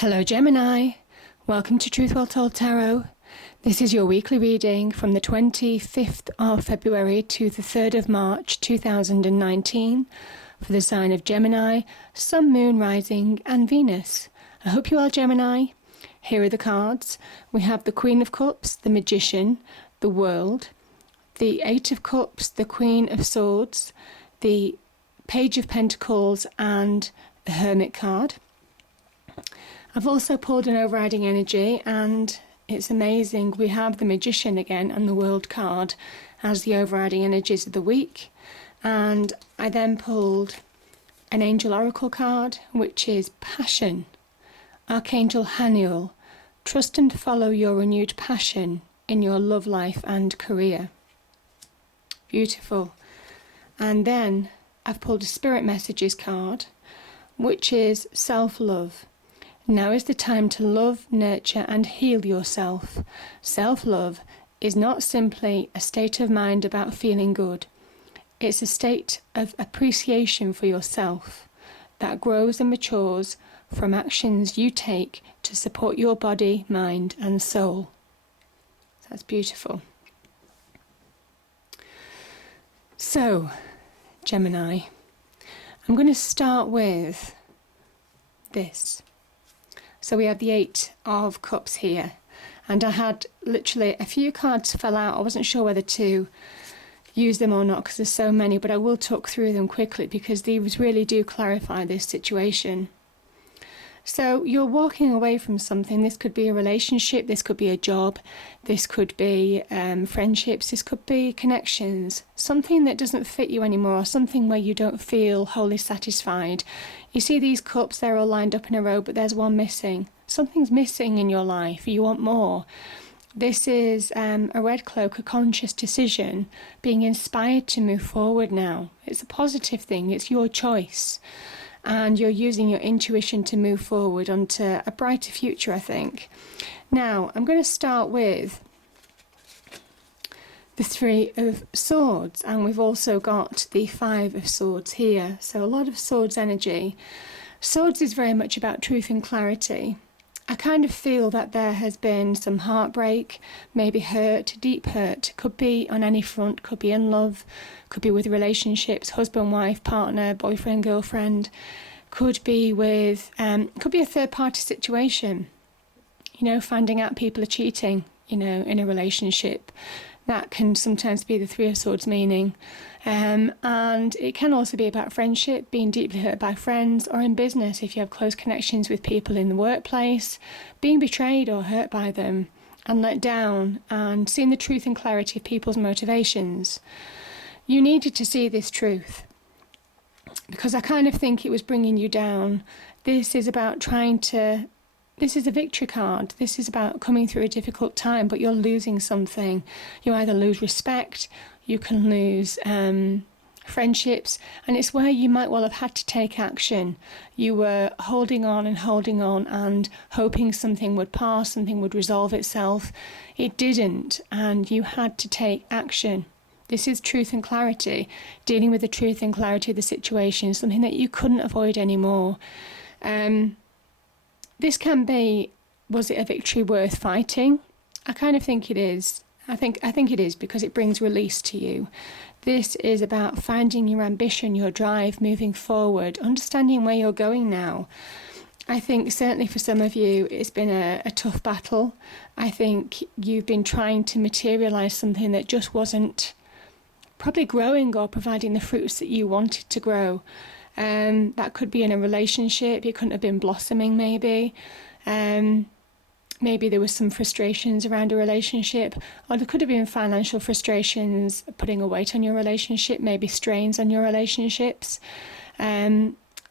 Hello Gemini, welcome to Truth Well Told Tarot. This is your weekly reading from the 25th of February to the 3rd of March 2019 for the sign of Gemini, Sun, Moon, Rising and Venus. I hope you're well, Gemini. Here are the cards. We have the Queen of Cups, the Magician, the World, the Eight of Cups, the Queen of Swords, the Page of Pentacles and the Hermit card. I've also pulled an overriding energy and it's amazing. We have the Magician again and the World card as the overriding energies of the week. And I then pulled an Angel Oracle card, which is Passion. Archangel Haniel, trust and follow your renewed passion in your love life and career. Beautiful. And then I've pulled a Spirit Messages card, which is Self-Love. Now is the time to love, nurture and heal yourself. Self-love is not simply a state of mind about feeling good. It's a state of appreciation for yourself that grows and matures from actions you take to support your body, mind and soul. That's beautiful. So, Gemini, I'm going to start with this. So we have the Eight of Cups here, and I had literally a few cards fell out. I wasn't sure whether to use them or not because there's so many, but I will talk through them quickly because these really do clarify this situation. So you're walking away from something. This could be a relationship, this could be a job, this could be friendships, this could be connections, something that doesn't fit you anymore, or something where you don't feel wholly satisfied. You see these cups, they're all lined up in a row, but there's one missing. Something's missing in your life, you want more. This is a red cloak, a conscious decision, being inspired to move forward now. It's a positive thing, it's your choice. And you're using your intuition to move forward onto a brighter future, I think. Now, I'm going to start with the Three of Swords, and we've also got the Five of Swords here. So a lot of Swords energy. Swords is very much about truth and clarity. I kind of feel that there has been some heartbreak, maybe hurt, deep hurt. Could be on any front, could be in love, could be with relationships, husband, wife, partner, boyfriend, girlfriend. Could be with, could be a third party situation. You know, finding out people are cheating, you know, in a relationship. That can sometimes be the Three of Swords meaning. And it can also be about friendship, being deeply hurt by friends, or in business if you have close connections with people in the workplace, being betrayed or hurt by them and let down, and seeing the truth and clarity of people's motivations. You needed to see this truth because I kind of think it was bringing you down. This is about this is a victory card. This is about coming through a difficult time, but you're losing something. You either lose respect, you can lose friendships, and it's where you might well have had to take action. You were holding on and hoping something would pass, something would resolve itself. It didn't, and you had to take action. This is truth and clarity, dealing with the truth and clarity of the situation, something that you couldn't avoid anymore. This can be, was it a victory worth fighting? I kind of think it is. I think it is because it brings release to you. This is about finding your ambition, your drive, moving forward, understanding where you're going now. I think certainly for some of you, it's been a tough battle. I think you've been trying to materialise something that just wasn't probably growing or providing the fruits that you wanted to grow. That could be in a relationship. It couldn't have been blossoming maybe. Maybe there was some frustrations around a relationship, or there could have been financial frustrations putting a weight on your relationship, maybe strains on your relationships.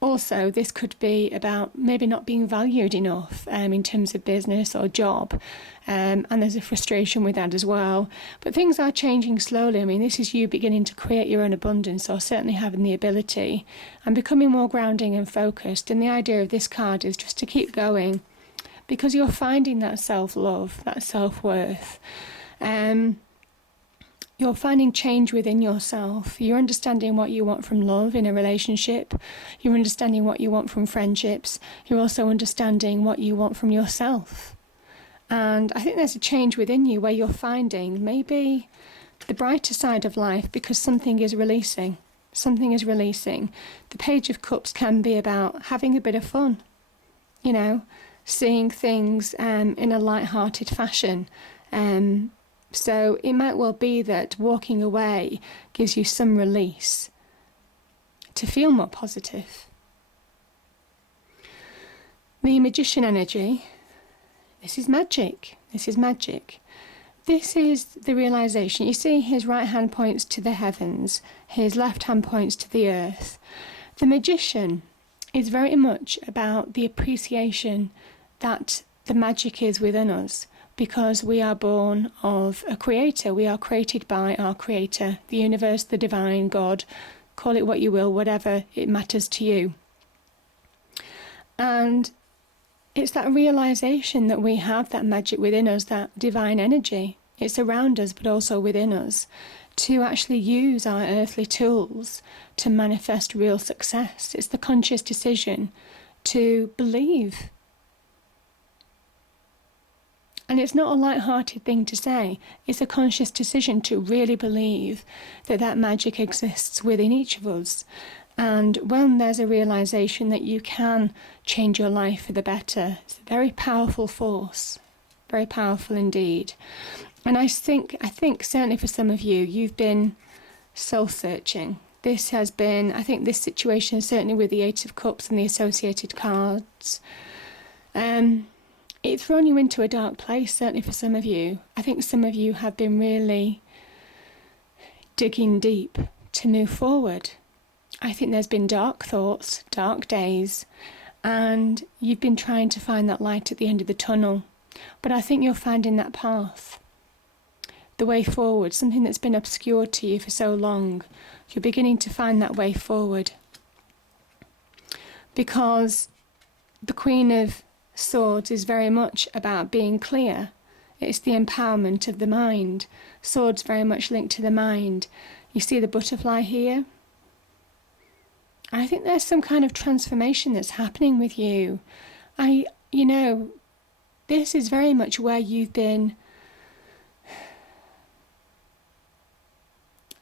Also, this could be about maybe not being valued enough in terms of business or job, and there's a frustration with that as well. But things are changing slowly. I mean, this is you beginning to create your own abundance, or certainly having the ability, and becoming more grounding and focused. And the idea of this card is just to keep going, because you're finding that self-love, that self-worth. You're finding change within yourself. You're understanding what you want from love in a relationship. You're understanding what you want from friendships. You're also understanding what you want from yourself. And I think there's a change within you where you're finding maybe the brighter side of life because something is releasing. Something is releasing. The Page of Cups can be about having a bit of fun, you know, seeing things in a light-hearted fashion. So it might well be that walking away gives you some release to feel more positive. The Magician energy, this is magic. This is magic. This is the realization. You see, his right hand points to the heavens, his left hand points to the earth. The Magician is very much about the appreciation that the magic is within us, because we are born of a creator. We are created by our creator, the universe, the divine, God, call it what you will, whatever it matters to you. And it's that realization that we have that magic within us, that divine energy. It's around us, but also within us, to actually use our earthly tools to manifest real success. It's the conscious decision to believe. And it's not a light-hearted thing to say. It's a conscious decision to really believe that that magic exists within each of us. And when there's a realization that you can change your life for the better, it's a very powerful force, very powerful indeed. And I think certainly for some of you, you've been soul-searching. This has been, I think this situation, certainly with the Eight of Cups and the associated cards, it's thrown you into a dark place, certainly for some of you. I think some of you have been really digging deep to move forward. I think there's been dark thoughts, dark days, and you've been trying to find that light at the end of the tunnel. But I think you're finding that path, the way forward, something that's been obscured to you for so long. You're beginning to find that way forward. Because the Queen of Swords is very much about being clear. It's the empowerment of the mind. Swords very much linked to the mind. You see the butterfly here? I think there's some kind of transformation that's happening with you. This is very much where you've been.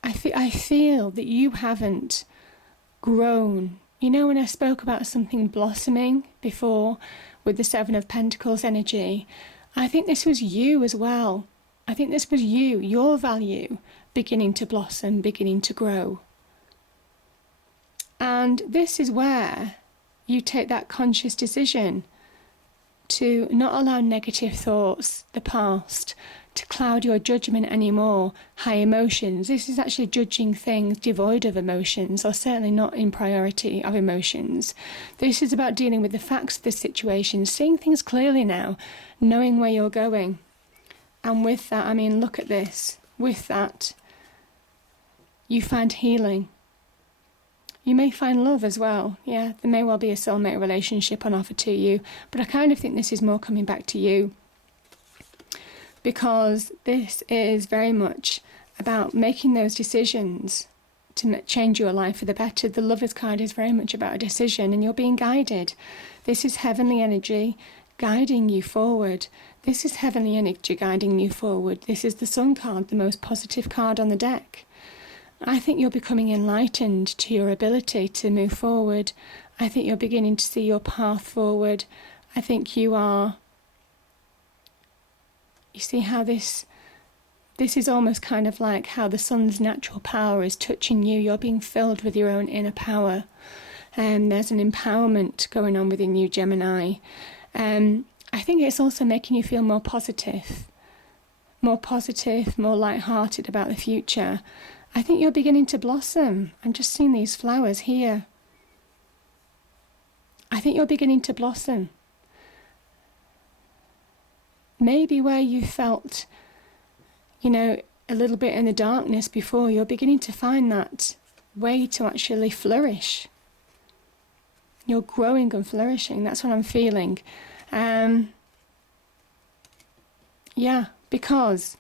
I feel that you haven't grown. You know, when I spoke about something blossoming before with the Seven of Pentacles energy, I think this was you as well. I think this was you, your value, beginning to blossom, beginning to grow. And this is where you take that conscious decision to not allow negative thoughts, the past, to cloud your judgment anymore. High emotions. This is actually judging things devoid of emotions, or certainly not in priority of emotions. This is about dealing with the facts of the situation, seeing things clearly now, knowing where you're going. And with that, look at this. With that, you find healing. You may find love as well. Yeah, there may well be a soulmate relationship on offer to you, but I kind of think this is more coming back to you, because this is very much about making those decisions to change your life for the better. The Lover's card is very much about a decision, and you're being guided. This is heavenly energy guiding you forward. This is heavenly energy guiding you forward. This is the Sun card, the most positive card on the deck. I think you're becoming enlightened to your ability to move forward. I think you're beginning to see your path forward. I think you see how this is almost kind of like how the sun's natural power is touching you. You're being filled with your own inner power. And there's an empowerment going on within you, Gemini. I think it's also making you feel more positive, more light-hearted about the future. I think you're beginning to blossom. I'm just seeing these flowers here. I think you're beginning to blossom. Maybe where you felt, a little bit in the darkness before, you're beginning to find that way to actually flourish. You're growing and flourishing. That's what I'm feeling. Because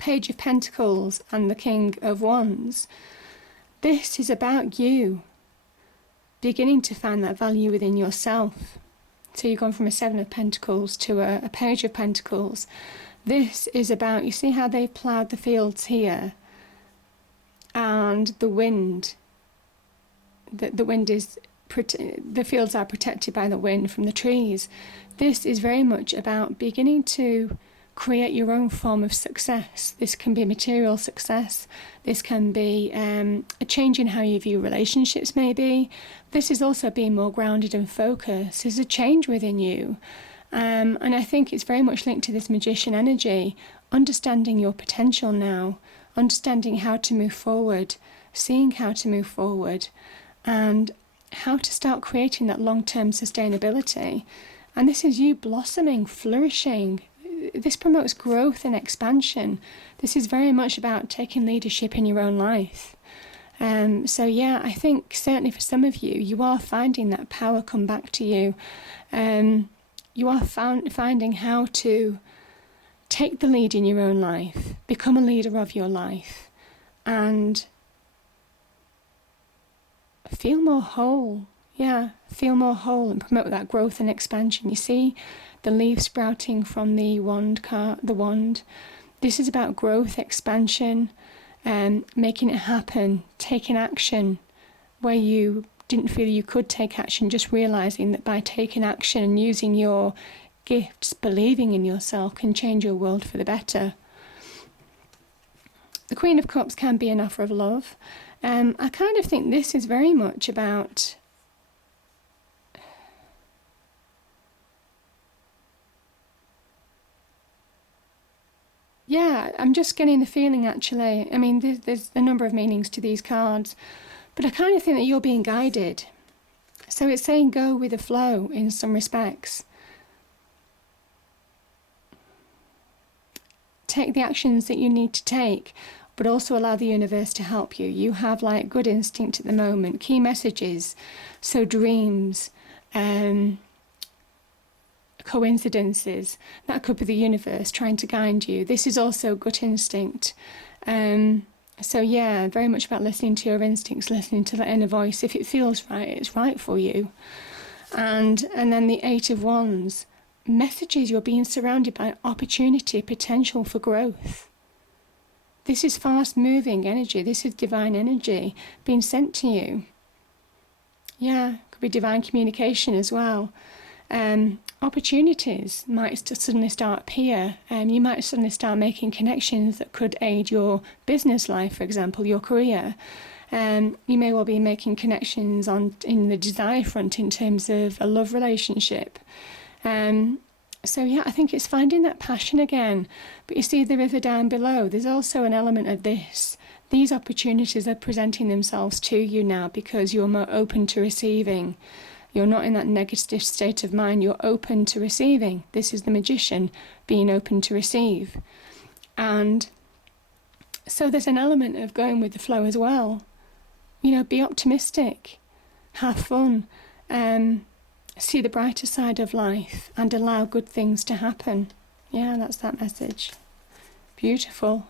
Page of Pentacles and the King of Wands, this is about you beginning to find that value within yourself. So you've gone from a Seven of Pentacles to a Page of Pentacles. This is about, you see how they've ploughed the fields here, and the wind, the wind is, the fields are protected by the wind from the trees. This is very much about beginning to create your own form of success. This can be material success. This can be a change in how you view relationships, maybe. This is also being more grounded and focused. There's a change within you. And I think it's very much linked to this magician energy, understanding your potential now, understanding how to move forward, seeing how to move forward, and how to start creating that long-term sustainability. And this is you blossoming, flourishing. This promotes growth and expansion. This is very much about taking leadership in your own life. So yeah, I think certainly for some of you, you are finding that power come back to you. You are finding how to take the lead in your own life, become a leader of your life, and feel more whole. Yeah, feel more whole and promote that growth and expansion. You see the leaf sprouting from the wand. This is about growth, expansion, and making it happen, taking action where you didn't feel you could take action, just realizing that by taking action and using your gifts, believing in yourself, can change your world for the better. The Queen of Cups can be an offer of love. I kind of think this is very much about I'm just getting the feeling, actually. I mean, there's a number of meanings to these cards, but I kind of think that you're being guided. So it's saying go with the flow in some respects. Take the actions that you need to take, but also allow the universe to help you. You have like good instinct at the moment, key messages, so dreams, coincidences, that could be the universe trying to guide you. This is also gut instinct. So yeah, very much about listening to your instincts, listening to that inner voice. If it feels right, it's right for you. And then the Eight of Wands, messages, you're being surrounded by opportunity, potential for growth. This is fast moving energy. This is divine energy being sent to you. Yeah, could be divine communication as well. Opportunities might suddenly start appear. You might suddenly start making connections that could aid your business life, for example, your career. You may well be making connections in the desire front in terms of a love relationship. So yeah, I think it's finding that passion again. But you see the river down below, there's also an element of this. These opportunities are presenting themselves to you now because you're more open to receiving. You're not in that negative state of mind. You're open to receiving. This is the magician being open to receive. And so there's an element of going with the flow as well. You know, be optimistic, have fun, see the brighter side of life, and allow good things to happen. Yeah, that's that message. Beautiful.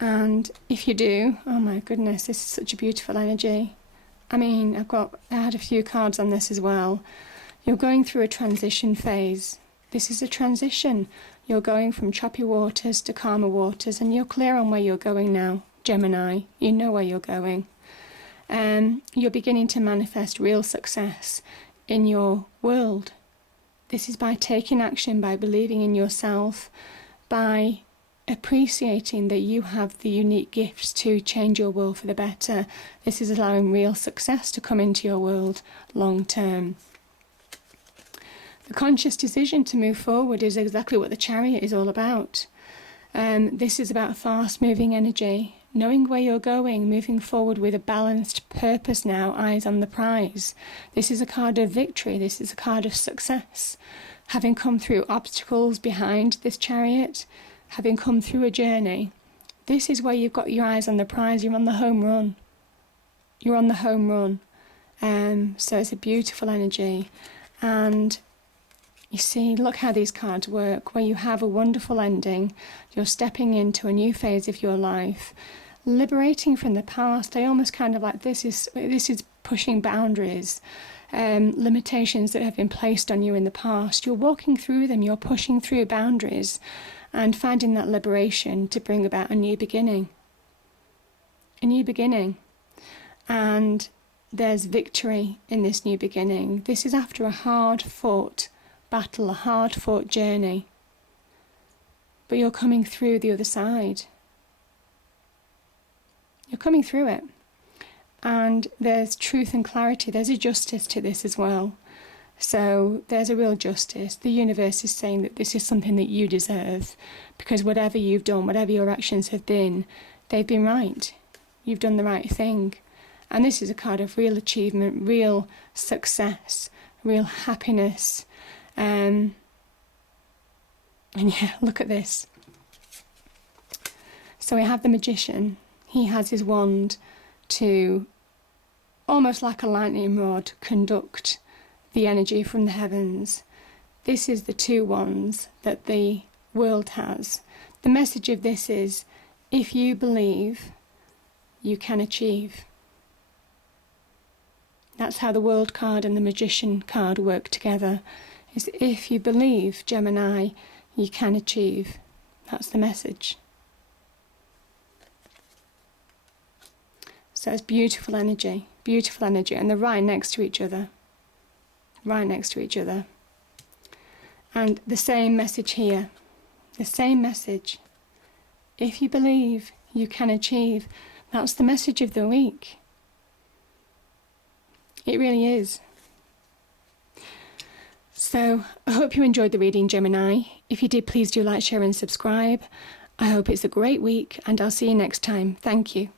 And if you do, oh my goodness, this is such a beautiful energy. I mean, I had a few cards on this as well. You're going through a transition phase. This is a transition. You're going from choppy waters to calmer waters, and you're clear on where you're going now, Gemini. You know where you're going. You're beginning to manifest real success in your world. This is by taking action, by believing in yourself, by appreciating that you have the unique gifts to change your world for the better. This is allowing real success to come into your world long term. The conscious decision to move forward is exactly what the Chariot is all about. This is about fast moving energy, knowing where you're going, moving forward with a balanced purpose now, eyes on the prize. This is a card of victory. This is a card of success. Having come through obstacles behind this Chariot, having come through a journey, this is where you've got your eyes on the prize. You're on the home run. You're on the home run. So it's a beautiful energy. And You see, look how these cards work, where you have a wonderful ending. You're stepping into a new phase of your life, liberating from the past. I almost kind of like this is pushing boundaries, limitations that have been placed on you in the past. You're walking through them, you're pushing through boundaries and finding that liberation to bring about a new beginning. A new beginning. And there's victory in this new beginning. This is after a hard-fought battle, a hard-fought journey. But you're coming through the other side. You're coming through it. And there's truth and clarity. There's a justice to this as well. So there's a real justice. The universe is saying that this is something that you deserve, because whatever you've done, whatever your actions have been, they've been right. You've done the right thing. And this is a card of real achievement, real success, real happiness. And yeah, look at this. So we have the magician. He has his wand to, almost like a lightning rod, conduct the energy from the heavens. This is the two wands that the world has. The message of this is, if you believe, you can achieve. That's how the world card and the magician card work together. Is if you believe, Gemini, you can achieve. That's the message. So it's beautiful energy, and they're right next to each other. Right next to each other. And the same message here. The same message. If you believe, you can achieve. That's the message of the week. It really is. So I hope you enjoyed the reading, Gemini. If you did, please do like, share and subscribe. I hope it's a great week, and I'll see you next time. Thank you.